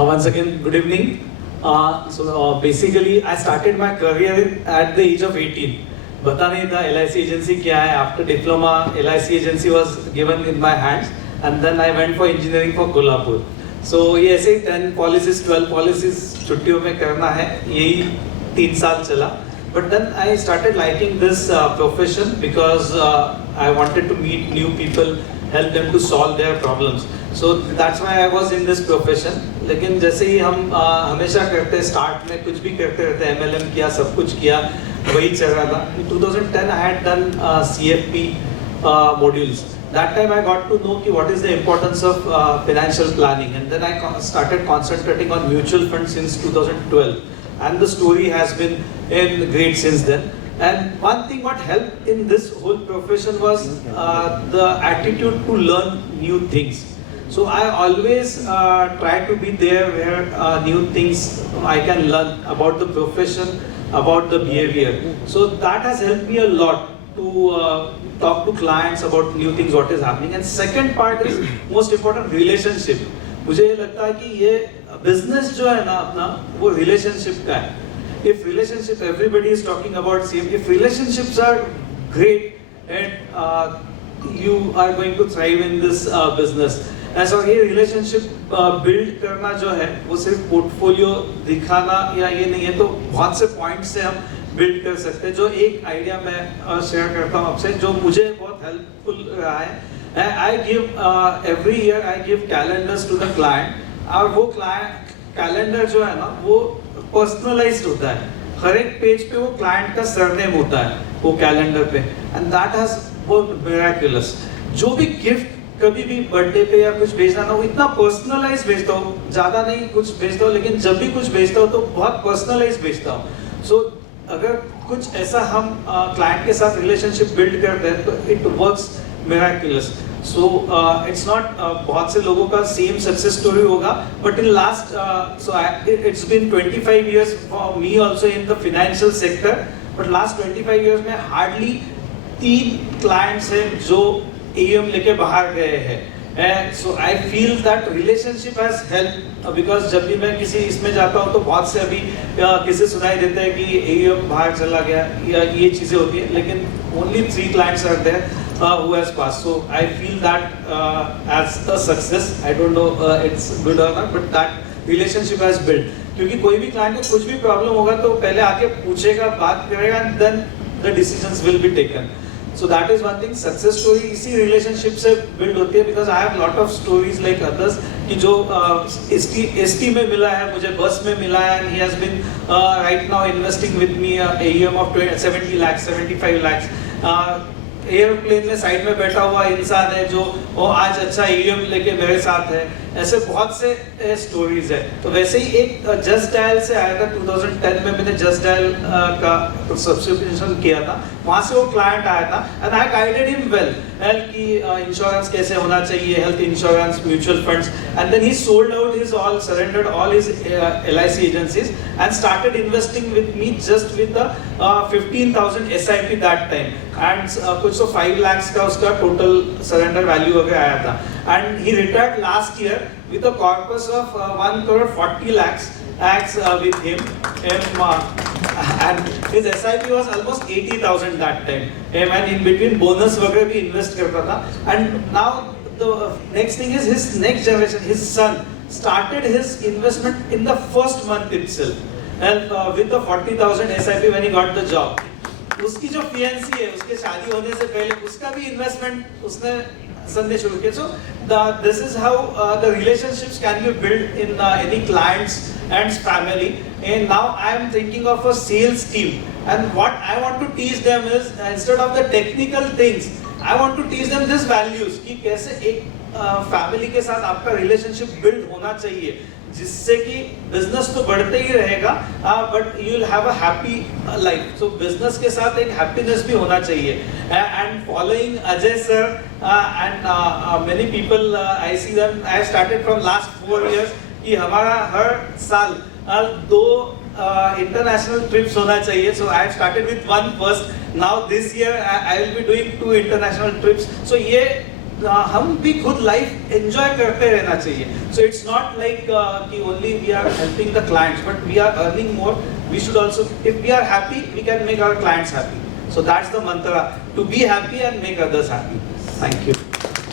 Once again, good evening. Basically, I started my career at the age of 18. बता नहीं था LIC agency क्या है. After diploma, LIC agency was given in my hands, and then I went for engineering for Kolhapur. So ये ऐसे 10 policies, 12 policies छुट्टियों में करना है. यही 3 साल चला. But then I started liking this profession because I wanted to meet new people, help them to solve their problems. So that's why I was in this profession. लेकिन जैसे ही हम हमेशा करते हैं, स्टार्ट में कुछ भी करते रहते हैं, MLM किया, सब कुछ किया, वही चल रहा था. In 2010 I had done CFP modules. That time I got to know कि what is the importance of financial planning, and then I started concentrating on mutual funds since 2012, and the story has been great since then. And one thing what helped in this whole profession was the attitude to learn new things. So I always try to be there where new things I can learn about the profession, about the behavior. So that has helped me a lot to talk to clients about new things, what is happening. And second part is most important, relationship. मुझे ये लगता है कि ये business जो है ना अपना, वो relationship का है. If relationship, everybody is talking about same. If relationships are great, and you are going to thrive in this business. ऐसा ये रिलेशनशिप बिल्ड करना जो है वो सिर्फ पोर्टफोलियो दिखाना या ये नहीं है, तो बहुत से पॉइंट से हम बिल्ड कर सकते हैं. जो एक आइडिया मैं शेयर करता हूँ आपसे जो मुझे बहुत हेल्पफुल रहा है. I give every year I give calendars to the client, और वो क्लाइंट कैलेंडर जो है ना वो पर्सनलाइज्ड होता है. हर एक पेज पे वो क्लाइंट का सरनेम होता है वो कैलेंडर पे, and that has worked miraculous. जो भी गिफ्ट कभी भी बर्थडे पे या कुछ भेजना ना, वो इतना पर्सनलाइज भेजता हूँ, ज्यादा नहीं कुछ भेजता हूँ, लेकिन जब भी कुछ भेजता हूँ तो बहुत पर्सनलाइज भेजता हूँ. सो अगर कुछ ऐसा हम क्लाइंट के साथ रिलेशनशिप बिल्ड करते हैं तो it works miraculous. So it's not बहुत से लोगों का सेम सक्सेस स्टोरी होगा, but in last so it's been 25 years for me also in the financial sector. But last 25 years में हार्डली 3 क्लाइंट्स हैं जो AUM लेके बाहर गए हैं. So I feel that relationship has helped because जब भी मैं किसी इसमें जाता हूँ तो बहुत से अभी किसी सुनाई देते हैं कि AUM बाहर चला गया या ये चीजें होती है, लेकिन only 3 clients are there who has passed. So I feel that as a success. I don't know it's good or not, but that relationship has built. क्योंकि कोई भी client को कुछ भी problem होगा तो पहले आके पूछेगा, बात करेगा, and then the decisions will be taken. So that is one thing. Success story इसी relationship से build होती है, because I have lot of stories like others कि जो ST में मिला है, मुझे बस में मिला है, and he has been right now investing with me AUM of 70 lakhs, 75 lakhs. Airplane में साइड में बैठा हुआ इंसान है जो वो आज अच्छा AUM लेके मेरे साथ है. ऐसे बहुत से स्टोरीज है. तो वैसे ही एक जस्ट डायल से आया था 2010 में, मैंने जस्ट डायल का सब्सक्रिप्शन किया था, वहाँ से वो क्लाइंट आया था, and I guided him well कि इंश्योरेंस कैसे होना चाहिए, health insurance, mutual funds, and then he sold out his all, surrendered all his LIC agencies and started investing with me just with the 15,000 SIP that time, and कुछ तो 5 lakhs का उसका total surrender value वगैरह आया था. And he retired last year with a corpus of 1.40 lakhs with him. And his SIP was almost 80,000 that time. And in between bonus वगैरह भी invest करता था. And now the next thing is his next generation, his son started his investment in the first month itself, and with the 40,000 SIP when he got the job. उसकी जो fiancée है, उसके शादी होने से पहले उसका भी इन्वेस्टमेंट उसने संदेश शुरू किया. So this is how the relationships can be built in any clients and family. And now I am thinking of a sales team, and what I want to teach them is instead of the technical things, I want to teach them these values कि कैसे एक family के साथ आपका relationship build होना चाहिए, जिससे कि बिजनेस तो बढ़ते ही रहेगा, but you will have a happy life. So business के साथ एक हैप्पीनेस भी होना चाहिए. And following Ajay sir and many people I see them, I started from last 4 years कि हमारा हर साल 2 international trips होना चाहिए. So I have started with 1 first. Now this year I will be doing 2 international trips. So ये हम भी खुद life enjoy करते रहना चाहिए. So it's not like कि only we are helping the clients, but we are earning more. We should also, if we are happy, we can make our clients happy. So that's the mantra, to be happy and make others happy. Thank you.